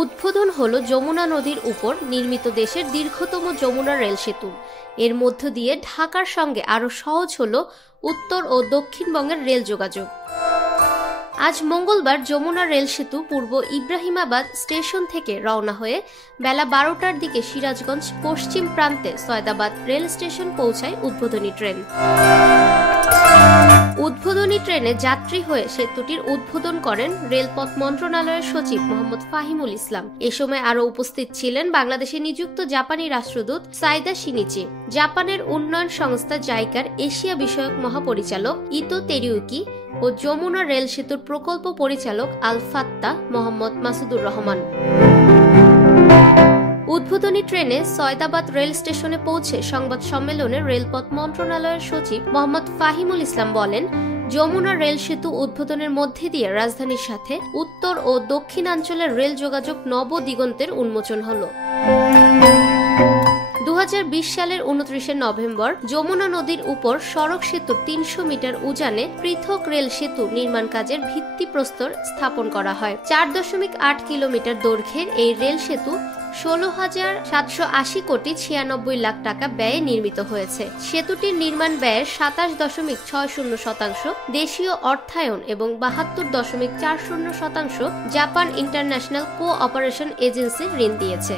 উদ্বোধন হলো যমুনা নদীর উপর নির্মিত দেশের দীর্ঘতম যমুনা রেল সেতু। এর মধ্য দিয়ে ঢাকার সঙ্গে আরও সহজ হলো উত্তর ও দক্ষিণবঙ্গের রেল যোগাযোগ। আজ মঙ্গলবার যমুনা রেল সেতু পূর্ব ইব্রাহিমাবাদ স্টেশন থেকে রওনা হয়ে বেলা 12টার দিকে সিরাজগঞ্জ পশ্চিম প্রান্তে সয়দাবাদ রেল স্টেশন পৌঁছায় উদ্বোধনী ট্রেন। উদ্বোধনী ট্রেনে যাত্রী হয়ে সেতুটির উদ্বোধন করেন রেলপথ মন্ত্রণালয়ের সচিব মোহাম্মদ ফাহিমুল ইসলাম। এ সময় আরও উপস্থিত ছিলেন বাংলাদেশে নিযুক্ত জাপানি রাষ্ট্রদূত সাইদা শিনিচি, জাপানের উন্নয়ন সংস্থা জাইকার এশিয়া বিষয়ক মহাপরিচালক ইতো তেরিউকি ও যমুনা রেল সেতুর প্রকল্প পরিচালক আল ফাত্তাহ মোহাম্মদ মাসুদুর রহমান। উদ্বোধনী ট্রেনে সয়দাবাদ রেল স্টেশনে পৌঁছে সংবাদ সম্মেলনে রেলপথ মন্ত্রণালয়ের সচিব মোহাম্মদ ফাহিমুল ইসলাম বলেন, যমুনা রেল সেতু উদ্বোধনের মধ্যে দিয়ে রাজধানীর সাথে উত্তর ও দক্ষিণাঞ্চলের রেল যোগাযোগ নবদিগন্তের উন্মোচন হলো। 2020 সালের 29 নভেম্বর যমুনা নদীর উপর সড়ক সেতুর 300 মিটার উজানে পৃথক রেল সেতু নির্মাণ কাজের ভিত্তিপ্রস্তর স্থাপন করা হয়। 4.8 কিলোমিটার দৈর্ঘ্যের এই রেল সেতু 16,780 কোটি 96 লাখ টাকা ব্যয়ে নির্মিত হয়েছে। সেতুটির নির্মাণ ব্যয়ের 27.60% দেশীয় অর্থায়ন এবং 72.40% জাপান ইন্টারন্যাশনাল কোঅপারেশন এজেন্সির ঋণ দিয়েছে।